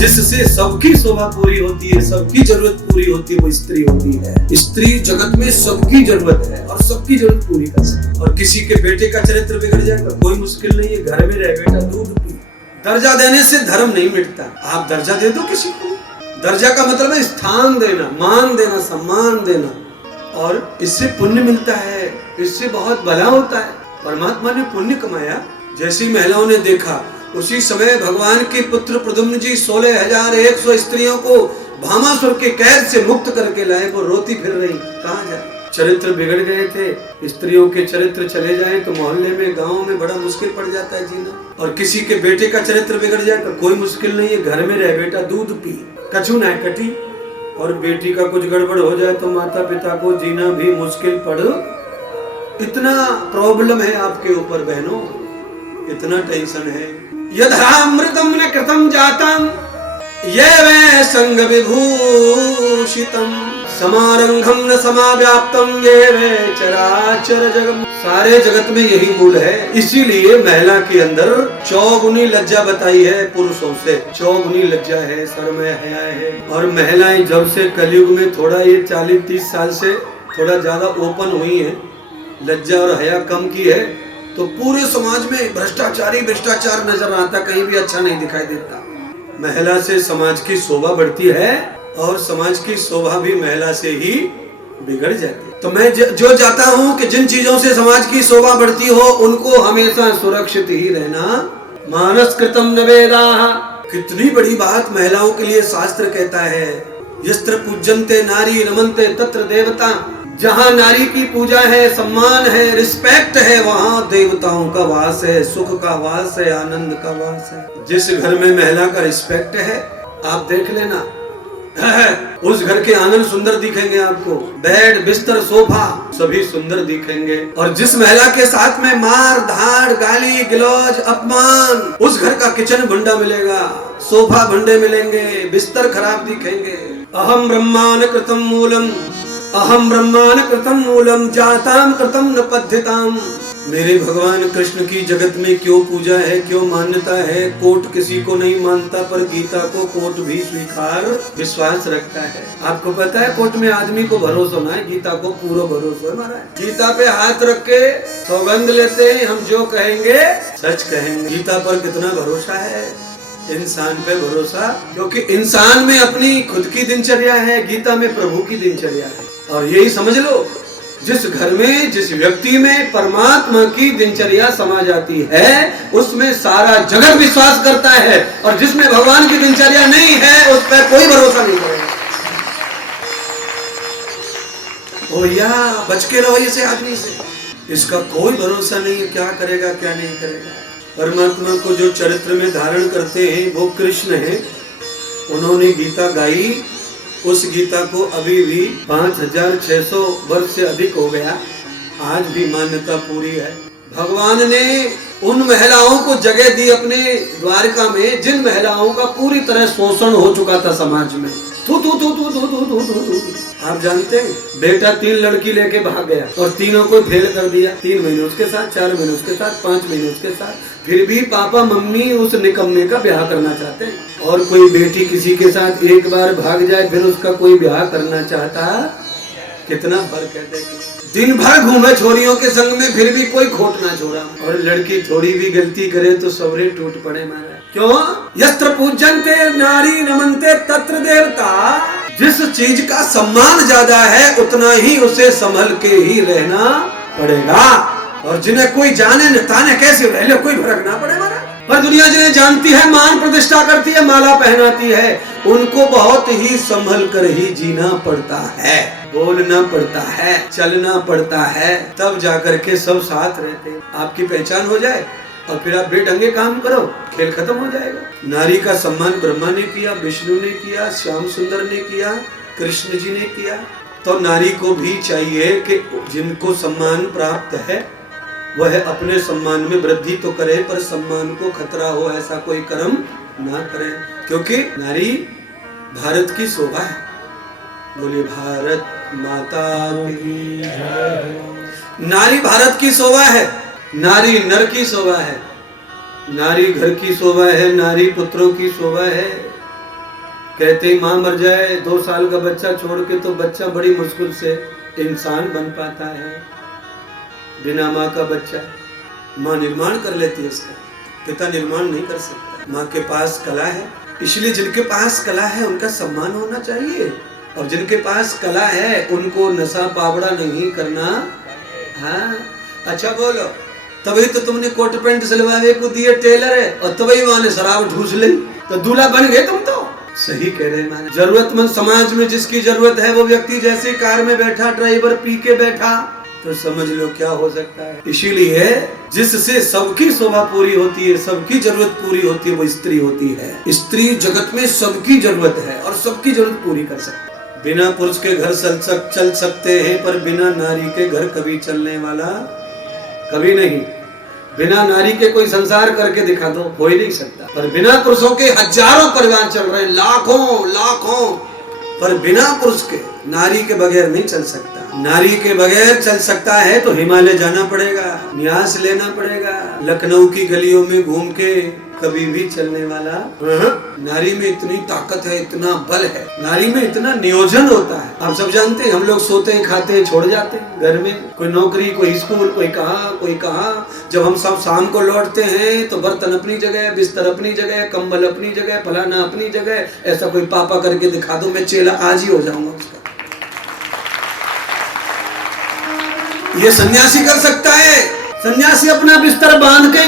जिससे सबकी शोभा पूरी होती है, सबकी जरूरत पूरी होती है, वो स्त्री होती है। स्त्री जगत में सबकी जरूरत है और सबकी जरूरत पूरी कर सकती है। और किसी के बेटे का चरित्र बिगड़ जाएगा, कोई मुश्किल नहीं है, घर में रहे बेटा दूध पी। दर्जा देने से धर्म नहीं मिटता। आप दर्जा दे दो किसी को। दर्जा का मतलब है स्थान देना, मान देना, सम्मान देना, और इससे पुण्य मिलता है, इससे बहुत भला होता है। परमात्मा ने पुण्य कमाया। जैसी महिलाओं ने देखा उसी समय भगवान के पुत्र प्रद्युम्न जी 16,100 स्त्रियों को भामासुर के कैद से मुक्त करके लाए। वो रोती फिर रही, कहाँ जाए। चरित्र बिगड़ गए थे। स्त्रियों के चरित्र चले जाए तो मोहल्ले में, गांव में बड़ा मुश्किल पड़ जाता है जीना। और किसी के बेटे का चरित्र बिगड़ जाए तो कोई मुश्किल नहीं है, घर में रहे बेटा दूध पी, कछु ना कटी। और बेटी का कुछ गड़बड़ हो जाए तो माता पिता को जीना भी मुश्किल पड़। इतना प्रॉब्लम है आपके ऊपर बहनों, इतना टेंशन है। यथामृतम न कृतम जातम ये वे संग विभूषितम समारंभम न समाव्याप्तम ये वे चराचर जगम। सारे जगत में यही मूल है। इसीलिए महिला के अंदर चौगुनी लज्जा बताई है पुरुषों से। चौगुनी लज्जा है, शर्म है, हया है। और महिलाएं जब से कलयुग में थोड़ा ये 40-30 साल से थोड़ा ज्यादा ओपन हुई है, लज्जा और हया कम की है, तो पूरे समाज में भ्रष्टाचार नजर आता, कहीं भी अच्छा नहीं दिखाई देता। महिला से समाज की शोभा बढ़ती है और समाज की शोभा भी महिला से ही बिगड़ जाती है। तो मैं जो चाहता हूँ कि जिन चीजों से समाज की शोभा बढ़ती हो उनको हमेशा सुरक्षित ही रहना। मानस कृतम न वेदाः, कितनी बड़ी बात महिलाओं के लिए शास्त्र कहता है। यत्र पूज्यन्ते नारी रमन्ते तत्र देवता। जहाँ नारी की पूजा है, सम्मान है, रिस्पेक्ट है, वहाँ देवताओं का वास है, सुख का वास है, आनंद का वास है। जिस घर में महिला का रिस्पेक्ट है, आप देख लेना, उस घर के आंगन सुंदर दिखेंगे आपको। बेड, बिस्तर, सोफा सभी सुंदर दिखेंगे। और जिस महिला के साथ में मार धाड़, गाली गलौज, अपमान, उस घर का किचन भंडा मिलेगा, सोफा भंडे मिलेंगे, बिस्तर खराब दिखेंगे। अहम ब्रह्मान कृतम मूलम, अहम ब्रह्मान कृतम मूलम जाताम कृतम न पद्धिताम। मेरे भगवान कृष्ण की जगत में क्यों पूजा है, क्यों मान्यता है। कोर्ट किसी को नहीं मानता पर गीता को कोर्ट भी स्वीकार विश्वास रखता है। आपको पता है कोर्ट में आदमी को भरोसा ना है, गीता को पूरा भरोसा है महाराज। गीता पे हाथ रख के सौगंध लेते हैं, हम जो कहेंगे सच कहेंगे। गीता पर कितना भरोसा है, इंसान पे भरोसा, क्योंकि इंसान में अपनी खुद की दिनचर्या है, गीता में प्रभु की दिनचर्या है। और यही समझ लो, जिस घर में, जिस व्यक्ति में परमात्मा की दिनचर्या समा जाती है उसमें सारा जगत विश्वास करता है। और जिसमें भगवान की दिनचर्या नहीं है उस पर कोई भरोसा नहीं करेगा। ओ या बच के रहो ऐसे आदमी से, इसका कोई भरोसा नहीं है, क्या करेगा क्या नहीं करेगा। परमात्मा को जो चरित्र में धारण करते हैं वो कृष्ण है। उन्होंने गीता गाई, उस गीता को अभी भी 5600 वर्ष से अधिक हो गया, आज भी मान्यता पूरी है। भगवान ने उन महिलाओं को जगह दी अपने द्वारका में जिन महिलाओं का पूरी तरह शोषण हो चुका था समाज में। आप जानते हैं, बेटा 3 लड़की लेके भाग गया और तीनों को फेल कर दिया। 3 महीने उसके साथ, 4 महीने उसके साथ, 5 महीने उसके साथ। फिर भी पापा मम्मी उस निकम्मे का ब्याह करना चाहते हैं। और कोई बेटी किसी के साथ एक बार भाग जाए फिर उसका कोई ब्याह करना चाहता, कितना फर्क है। दिन भर घूमे छोरियों के संग में फिर भी कोई खोट ना छोड़ा। और लड़की थोड़ी भी गलती करे तो सबरे टूट पड़े महाराज। क्यों? यत्र पूज्यन्ते नारी नमन्ते तत्र देवता। जिस चीज का सम्मान ज्यादा है उतना ही उसे संभल के ही रहना पड़ेगा। और जिन्हें कोई जाने न ताने कैसे रह ले, कोई फर्क ना पड़े महाराज। पर दुनिया जिन्हें जानती है, मान प्रतिष्ठा करती है, माला पहनाती है, उनको बहुत ही संभल कर ही जीना पड़ता है, बोलना पड़ता है, चलना पड़ता है, तब जाकर के सब साथ रहते हैं। आपकी पहचान हो जाए और फिर आप बेढंगे काम करो, खेल खत्म हो जाएगा। नारी का सम्मान ब्रह्मा ने किया, विष्णु ने किया, श्याम सुंदर ने किया, कृष्ण जी ने किया। तो नारी को भी चाहिए कि जिनको सम्मान प्राप्त है वह अपने सम्मान में वृद्धि तो करे, पर सम्मान को खतरा हो ऐसा कोई कर्म ना करे, क्योंकि नारी भारत की शोभा है। बोलिए भारत माता की जय। नारी भारत की शोभा है, नारी नर की शोभा है, नारी घर की शोभा है, नारी पुत्रों की शोभा है, कहते ही माँ मर जाए, 2 साल का बच्चा छोड़ के तो बच्चा बड़ी मुश्किल से इंसान बन पाता है। बिना माँ का बच्चा, माँ निर्माण कर लेती है इसका, पिता निर्माण नहीं कर सकता। माँ के पास कला है, इसलिए जिनके पास कला है उनका सम्मान होना चाहिए, और जिनके पास कला है उनको नशा पावड़ा नहीं करना। हाँ अच्छा बोलो, तभी तो तुमने कोट पैंट सिलवावे को दिए टेलर है, और तभी वहां ने शराब ढूंढ ली तो दूल्हा बन गए तुम तो। सही कह रहे हैं। जरूरतमंद समाज में जिसकी जरूरत है वो व्यक्ति जैसे कार में बैठा, ड्राइवर पी के बैठा, तो समझ लो क्या हो सकता है। इसीलिए जिससे सबकी शोभा पूरी होती है, सबकी जरूरत पूरी होती है, वो स्त्री होती है। स्त्री जगत में सबकी जरूरत है और सबकी जरूरत पूरी कर सकती है। बिना पुरुष के घर चल सकते हैं, पर बिना नारी के घर कभी चलने वाला कभी नहीं। बिना नारी के कोई संसार करके दिखा दो, हो ही नहीं सकता। पर बिना पुरुषों के हजारों परिवार चल रहे, लाखों, पर बिना पुरुष के नारी के बगैर नहीं चल सकता। नारी के बगैर चल सकता है तो हिमालय जाना पड़ेगा, न्यास लेना पड़ेगा। लखनऊ की गलियों में घूम के कभी भी चलने वाला नारी में इतनी ताकत है, इतना बल है, नारी में इतना नियोजन होता है। आप सब जानते हैं, हम लोग सोते हैं, खाते हैं, छोड़ जाते हैं घर में, कोई नौकरी, कोई स्कूल, कोई कहाँ। जब हम सब शाम को लौटते हैं तो बर्तन अपनी जगह, बिस्तर अपनी जगह, कंबल अपनी जगह, फलाना अपनी जगह। ऐसा कोई पापा करके दिखा दो, मैं चेला आज ही हो जाऊंगा उसका। ये सन्यासी कर सकता है। सन्यासी अपना बिस्तर बांध के